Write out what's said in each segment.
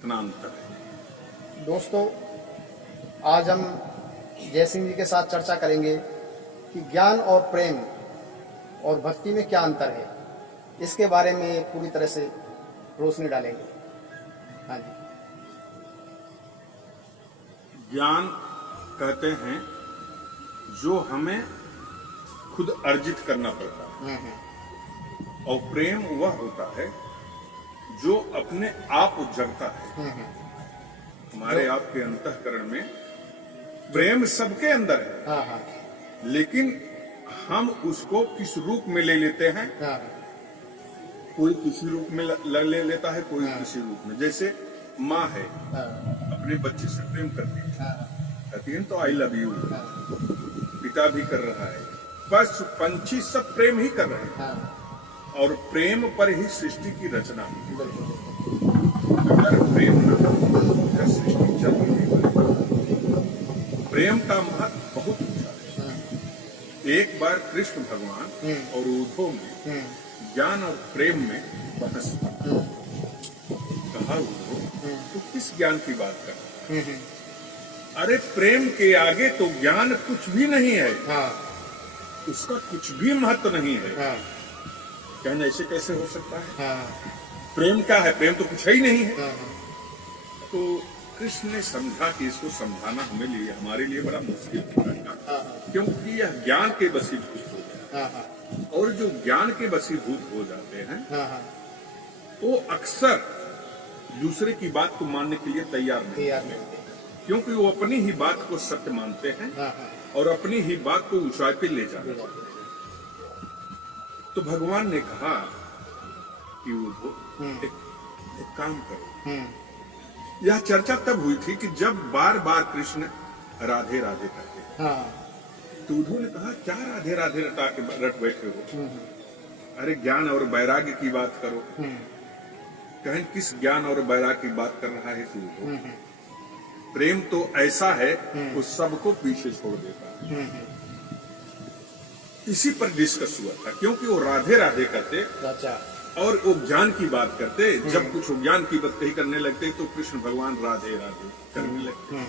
इतना अंतर है। दोस्तों, आज हम जय सिंह जी के साथ चर्चा करेंगे कि ज्ञान और प्रेम और भक्ति में क्या अंतर है। इसके बारे में पूरी तरह से रोशनी डालेंगे। हाँ जी। ज्ञान कहते हैं जो हमें खुद अर्जित करना पड़ता है, और प्रेम वह होता है जो अपने आप जगता है। हमारे आपके अंतःकरण में प्रेम सबके अंदर है। हाँ हाँ लेकिन हम उसको किस रूप में ले लेते हैं। हाँ कोई किसी रूप में ले लेता है, कोई किसी रूप में। जैसे माँ है, हाँ अपने बच्चे से प्रेम करती है, हाँ कहती है तो आई लव यू। हाँ पिता भी कर रहा है, पशु पंछी सब प्रेम ही कर रहे हैं, हाँ, और प्रेम पर ही सृष्टि की रचना हुई। बिल्कुल। अगर प्रेम न हो तो सृष्टि चल नहीं पाएगी। प्रेम का महत्व बहुत ऊंचा है। एक बार कृष्ण भगवान और उद्धव में ज्ञान और प्रेम में बहस हुई। कहा उद्धव तो किस ज्ञान की बात कर रहा है? अरे प्रेम के आगे तो ज्ञान कुछ भी नहीं है, हाँ उसका कुछ भी महत्व नहीं है। हाँ कहना ऐसे कैसे हो सकता है? हाँ प्रेम क्या है? प्रेम तो कुछ ही नहीं है। हाँ तो कृष्ण ने समझा कि इसको समझाना हमारे लिए बड़ा मुश्किल हो जाएगा, क्योंकि यह ज्ञान के वशीभूत हो गया। हाँ और जो ज्ञान के वशीभूत हो जाते हैं हाँ वो अक्सर दूसरे की बात को मानने के लिए तैयार नहीं, तैयार नहीं। क्योंकि वो अपनी ही बात को सत्य मानते हैं हाँ हाँ और अपनी ही बात को ऊंचाई पे ले जाते हैं। तो भगवान ने कहा कि वो एक काम करो। यह चर्चा तब हुई थी कि जब बार बार कृष्ण राधे राधे करते। हाँ तो उद्धव ने कहा क्या राधे राधे रट बैठे हो? अरे ज्ञान और वैराग्य की बात करो। कहें किस ज्ञान और वैराग्य की बात कर रहा है तू? प्रेम तो ऐसा है वो सबको पीछे छोड़ देता है। इसी पर डिस्कस हुआ था, क्योंकि वो राधे राधे करते अच्छा और वो ज्ञान की बात करते। जब कुछ ज्ञान की बात कही करने लगते तो कृष्ण भगवान राधे राधे करने लगते।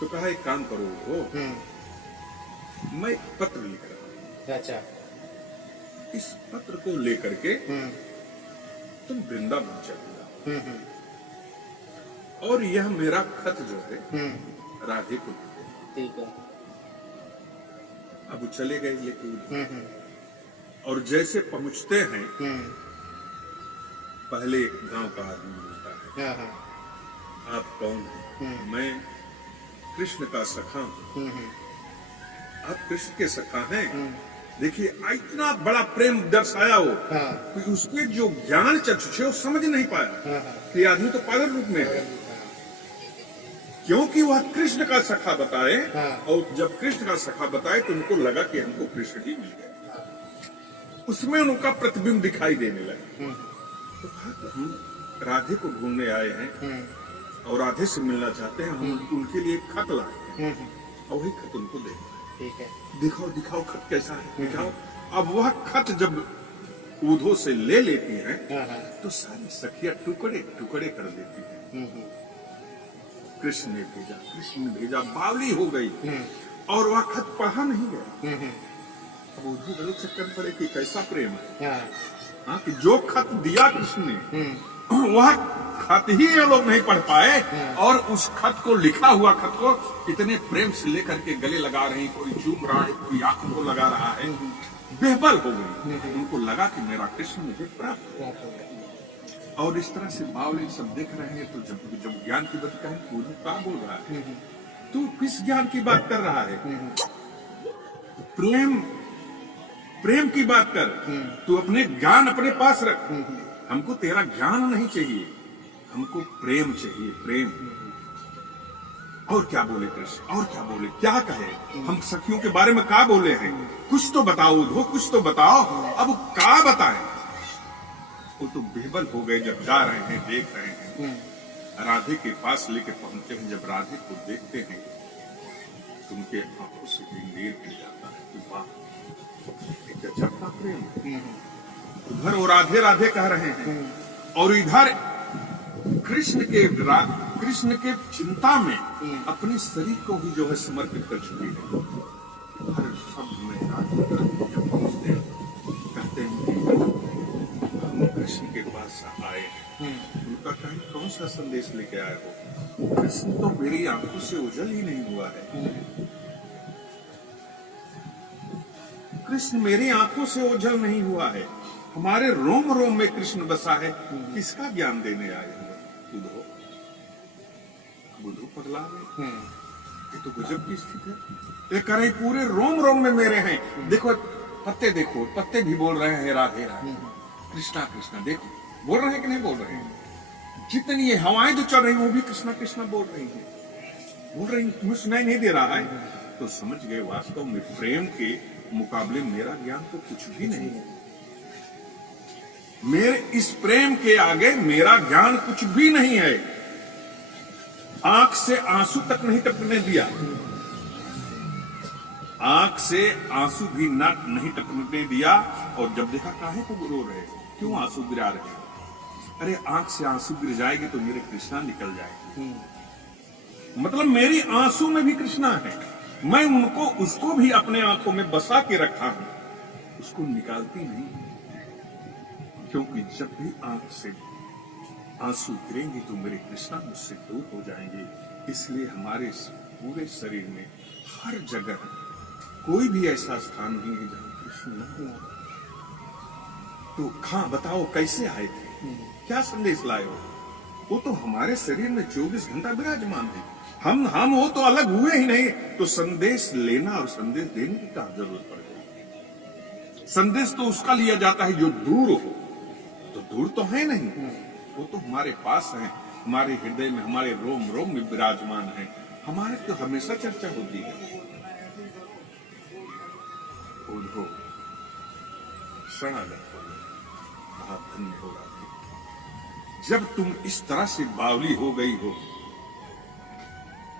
तो कहा एक काम करो वो, मैं एक पत्र लिख रहा हूं, अच्छा इस पत्र को लेकर के तुम वृंदावन चले जाओ, और यह मेरा खत जो है राधे को दे देना। ठीक है। अब वो चले गए लेके, और जैसे पहुंचते हैं पहले एक गांव का आदमी मिलता है। हाँ हाँ आप कौन हैं? मैं कृष्ण का सखा हूं। आप कृष्ण के सखा हैं? देखिए इतना बड़ा प्रेम दर्शाया हो कि उसके जो ज्ञान चक्षु वो समझ नहीं पाया कि आदमी तो पागल रूप में है, क्योंकि वह कृष्ण का सखा बताए। और जब कृष्ण का सखा बताए तो उनको लगा कि हमको कृष्ण ही मिल गए। उसमें उनका प्रतिबिंब दिखाई देने लगा। तो कहा कि हम राधे को ढूंढने आए हैं और राधे से मिलना चाहते हैं, हम उनके लिए एक खत लाए हैं, और वही खत उनको दे। ठीक है। दिखाओ दिखाओ खत कैसा है, दिखाओ। अब वह खत जब उद्धव से ले लेती हैं तो सारी सखियां टुकड़े टुकड़े कर देती हैं। कृष्ण ने भेजा, बावली हो गई और वह खत पढ़ा नहीं गया। अब उद्धव बड़े चक्कर पड़े कि कैसा प्रेम है। हाँ, कि जो खत दिया कृष्ण ने वह खत ही ये लोग नहीं पढ़ पाए, और उस खत को, लिखा हुआ खत को इतने प्रेम से लेकर के गले लगा रही, कोई चूम रहा है, कोई आंखों को लगा रहा है। बेबल हो गई। उनको लगा कि मेरा कृष्ण मुझे प्राप्त हो गया। और इस तरह से बावली सब देख रहे हैं। तो जब ज्ञान की बात कहें तो क्या बोल रहा है? तू किस ज्ञान की बात कर रहा है? प्रेम की बात कर। तू अपने ज्ञान अपने पास रख। हमको तेरा ज्ञान नहीं चाहिए, हमको प्रेम चाहिए, प्रेम। और क्या बोले कृष्ण, और क्या बोले, क्या कहे? हम सखियों के बारे में क्या बोले हैं? कुछ तो बताओ उद्धव, कुछ तो बताओ। अब क्या बताएं? वो तो बेबल हो गए। जब जा रहे हैं, देख रहे हैं, राधे के पास लेके पहुंचे हैं। जब राधे को देखते हैं तो उनके आंखों से नीर गिर जाता है कि वाह, एक गजब का प्रेम। उधर वो राधे राधे कह रहे हैं और इधर कृष्ण के चिंता में अपने शरीर को भी जो है समर्पित कर चुकी है। हर शब्द में राधे राधे जब पहुंचते हैं, कहते हैं कि हम कृष्ण के पास आए हैं। उनका कहीं कौन सा संदेश लेके आए हो? कृष्ण तो मेरी आंखों से ओझल ही नहीं हुआ है। कृष्ण मेरी आंखों से ओझल नहीं हुआ है। हमारे रोम रोम में कृष्ण बसा है। किसका ज्ञान देने आए हो? बुधो बुधो पगला गए। ये तो गजब की स्थिति है। ये कह रहे पूरे रोम रोम में मेरे हैं। देखो पत्ते भी बोल रहे हैं राधे राधे, कृष्णा कृष्णा। देखो बोल रहे हैं कि नहीं बोल रहे हैं? जितनी ये हवाएं जो चल रही वो भी कृष्णा कृष्णा बोल रही हैं। तुम्हें सुनाई नहीं दे रहा है? तो समझ गए वास्तव में प्रेम के मुकाबले मेरा ज्ञान तो कुछ भी नहीं है। मेरे इस प्रेम के आगे मेरा ज्ञान कुछ भी नहीं है। आंख से आंसू तक नहीं टपकने दिया। आंख से आंसू भी नहीं टपकने दिया। और जब देखा काहे को रो रहे, क्यों आंसू गिरा रहे? अरे आंख से आंसू गिर जाएगी तो मेरे कृष्णा निकल जाएगी। मतलब मेरी आंसू में भी कृष्णा है। मैं उसको भी अपने आंखों में बसा के रखा हूं, उसको निकालती नहीं। क्योंकि जब भी आंख से आंसू गिरेंगे तो मेरे कृष्णा मुझसे दूर हो जाएंगे। इसलिए हमारे पूरे शरीर में हर जगह कोई भी ऐसा स्थान नहीं है जहां कृष्ण न हो। तो हाँ बताओ कैसे आए थे, क्या संदेश लाए हो? वो तो हमारे शरीर में 24 घंटा विराजमान है। हम वो तो अलग हुए ही नहीं। तो संदेश लेना और संदेश देने की क्या जरूरत पड़ गई? संदेश तो उसका लिया जाता है जो दूर हो। तो दूर तो है नहीं, वो तो हमारे पास है, हमारे हृदय में, हमारे रोम रोम में विराजमान है। हमारे तो हमेशा चर्चा होती है। उद्धव शरणागत हो, बहुत धन्य हो राधे। जब तुम इस तरह से बावली हो गई हो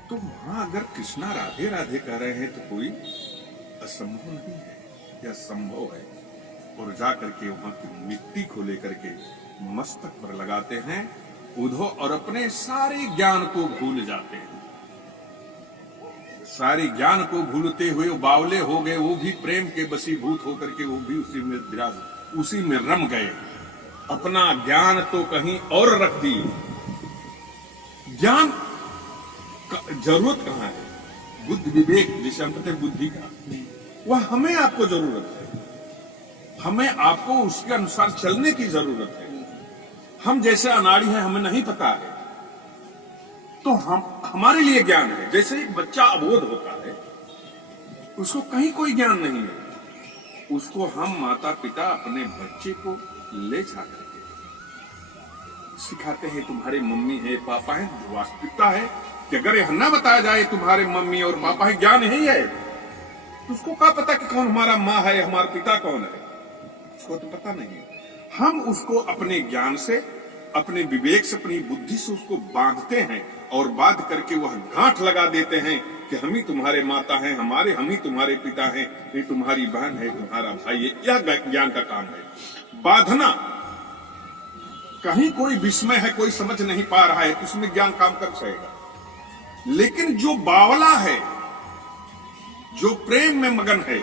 तो वहां अगर कृष्णा राधे राधे कह रहे हैं तो कोई असंभव नहीं है, यह संभव है। और जाकर के वहां की मिट्टी को लेकर के मस्तक पर लगाते हैं उद्धव और अपने सारे ज्ञान को भूल जाते हैं। सारे ज्ञान को भूलते हुए बावले हो गए। वो भी प्रेम के बसीभूत होकर के वो भी उसी में रम गए। अपना ज्ञान तो कहीं और रख दी। ज्ञान जरूरत कहां है? बुद्धि विवेक जिसे हम कहते हैं बुद्धि का, वह हमें आपको जरूरत है। हमें आपको उसके अनुसार चलने की जरूरत है। हम जैसे अनाड़ी हैं, हमें नहीं पता है तो हमारे लिए ज्ञान है। जैसे एक बच्चा अबोध होता है, उसको कहीं कोई ज्ञान नहीं है। उसको हम माता पिता अपने बच्चे को ले जा करके सिखाते हैं तुम्हारे मम्मी है पापा है। वास्तविकता है कि अगर यह न बताया जाए तुम्हारे मम्मी और पापा है, ज्ञान ही है, तो उसको क्या पता कि कौन हमारा माँ है, हमारा पिता कौन है? उसको तो पता नहीं है। हम उसको अपने ज्ञान से, अपने विवेक से, अपनी बुद्धि से उसको बांधते हैं और बांध करके वह गांठ लगा देते हैं कि हम ही तुम्हारे माता हैं, हम ही तुम्हारे पिता हैं, ये तुम्हारी बहन है, तुम्हारा भाई है। यह ज्ञान का काम है, बांधना। कहीं कोई विस्मय है, कोई समझ नहीं पा रहा है तो उसमें ज्ञान काम कर जाएगा। लेकिन जो बावला है, जो प्रेम में मगन है,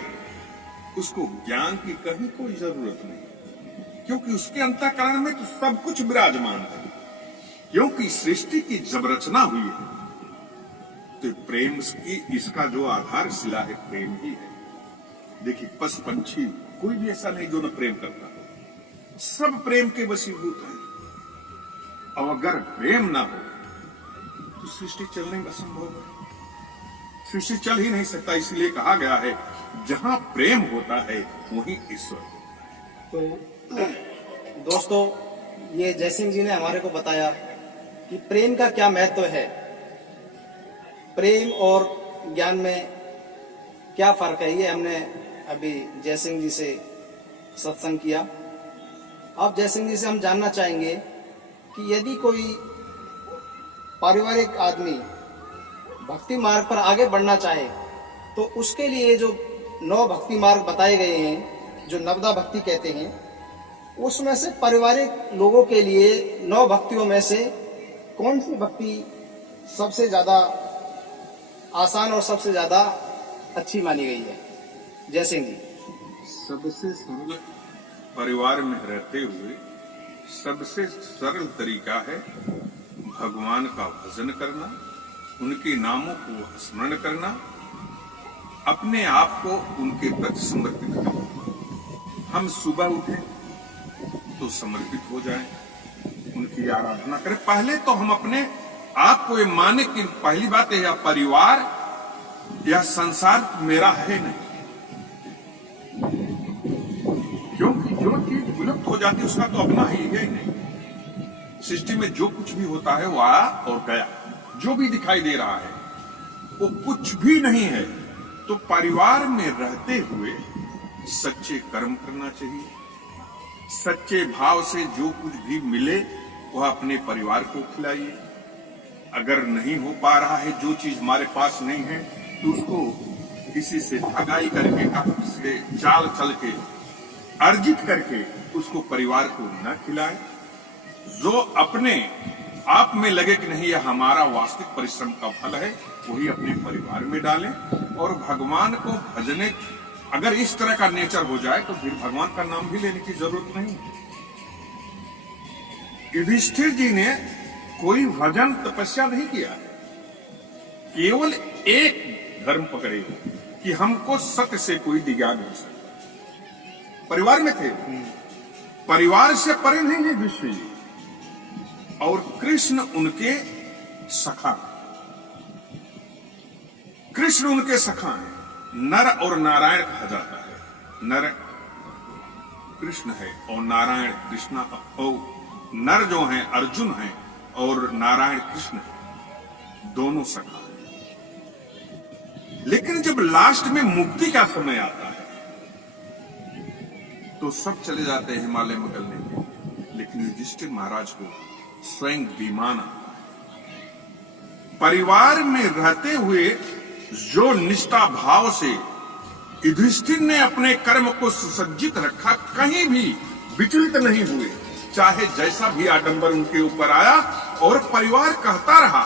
उसको ज्ञान की कहीं कोई जरूरत नहीं, क्योंकि उसके अंतःकरण में तो सब कुछ विराजमान है। क्योंकि सृष्टि की जब रचना हुई है तो प्रेम की, इसका जो आधार शिला है प्रेम ही है। देखिए पशु पंछी कोई भी ऐसा नहीं जो न प्रेम करता हो, सब प्रेम के वशीभूत है। और अगर प्रेम ना हो तो सृष्टि चलने में असंभव है। सृष्टि चल ही नहीं सकता। इसलिए कहा गया है जहां प्रेम होता है वहीं ईश्वर। तो दोस्तों, ये जयसिंह जी ने हमारे को बताया कि प्रेम का क्या महत्व है, प्रेम और ज्ञान में क्या फर्क है। ये हमने अभी जयसिंह जी से सत्संग किया। अब जयसिंह जी से हम जानना चाहेंगे कि यदि कोई पारिवारिक आदमी भक्ति मार्ग पर आगे बढ़ना चाहे तो उसके लिए जो 9 भक्ति मार्ग बताए गए हैं, जो नवदा भक्ति कहते हैं, उसमें से पारिवारिक लोगों के लिए 9 भक्तियों में से कौन सी भक्ति सबसे ज्यादा आसान और सबसे ज्यादा अच्छी मानी गई है? जय सिंह जी। सबसे सरल, परिवार में रहते हुए सबसे सरल तरीका है भगवान का भजन करना, उनके नामों को स्मरण करना, अपने आप को उनके प्रति समर्पित करना। हम सुबह उठे तो समर्पित हो जाएं, उनकी आराधना करें। पहले तो हम अपने आप को ये माने कि पहली बात यह परिवार या संसार मेरा है नहीं, क्योंकि जो चीज विलुप्त हो जाती है उसका तो अपना ही है ही नहीं। सृष्टि में जो कुछ भी होता है वो आया और गया, जो भी दिखाई दे रहा है वो कुछ भी नहीं है। तो परिवार में रहते हुए सच्चे कर्म करना चाहिए, सच्चे भाव से जो कुछ भी मिले वह अपने परिवार को खिलाइए। अगर नहीं हो पा रहा है, जो चीज हमारे पास नहीं है, तो उसको किसी से ठगाई करके, किसी से चाल चल के अर्जित करके उसको परिवार को न खिलाए। जो अपने आप में लगे कि नहीं यह हमारा वास्तविक परिश्रम का फल है, वही अपने परिवार में डालें। और भगवान को भजने, अगर इस तरह का नेचर हो जाए तो फिर भगवान का नाम भी लेने की जरूरत नहीं। युधिष्ठिर जी ने कोई भजन तपस्या नहीं किया है, केवल एक धर्म पकड़े कि हमको सत्य से कोई दिज्ञान हो सके। परिवार में थे, परिवार से परे नहीं है युधिष्ठिर जी, और कृष्ण उनके सखा, कृष्ण उनके सखा हैं। नर और नारायण कहा जाता है। नर कृष्ण है और नारायण कृष्णा, और नर जो हैं अर्जुन हैं और नारायण कृष्ण है, दोनों सखा हैं। लेकिन जब लास्ट में मुक्ति का समय आता है तो सब चले जाते हैं हिमालय में गलने के, लेकिन युधिष्ठिर महाराज को स्वयं विमान आता है। परिवार में रहते हुए जो निष्ठा भाव से युधिष्ठिर ने अपने कर्म को सुसज्जित रखा, कहीं भी विचलित नहीं हुए, चाहे जैसा भी आडंबर उनके ऊपर आया, और परिवार कहता रहा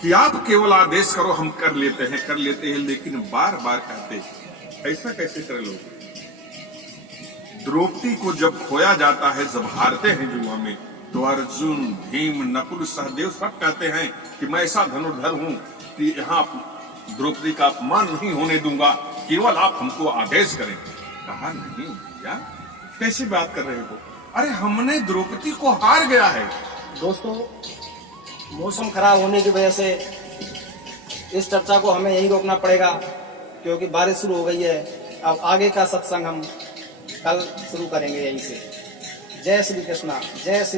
कि आप केवल आदेश करो, हम कर लेते हैं, लेकिन बार बार कहते ऐसा कैसे कर लोगे। द्रौपदी को जब खोया जाता है, जब हारते हैं जुआ में, तो अर्जुन, भीम, नकुल, सहदेव सब कहते हैं कि मैं ऐसा धनुर्धर हूं कि यहाँ द्रौपदी का अपमान नहीं होने दूंगा, केवल आप हमको आदेश करें। कहा नहीं भैया, कैसी बात कर रहे हो, अरे हमने द्रौपदी को हार गया है। दोस्तों, मौसम खराब होने की वजह से इस चर्चा को हमें यहीं रोकना पड़ेगा, क्योंकि बारिश शुरू हो गई है। अब आगे का सत्संग हम कल शुरू करेंगे यहीं से। जय श्री कृष्णा, जय श्री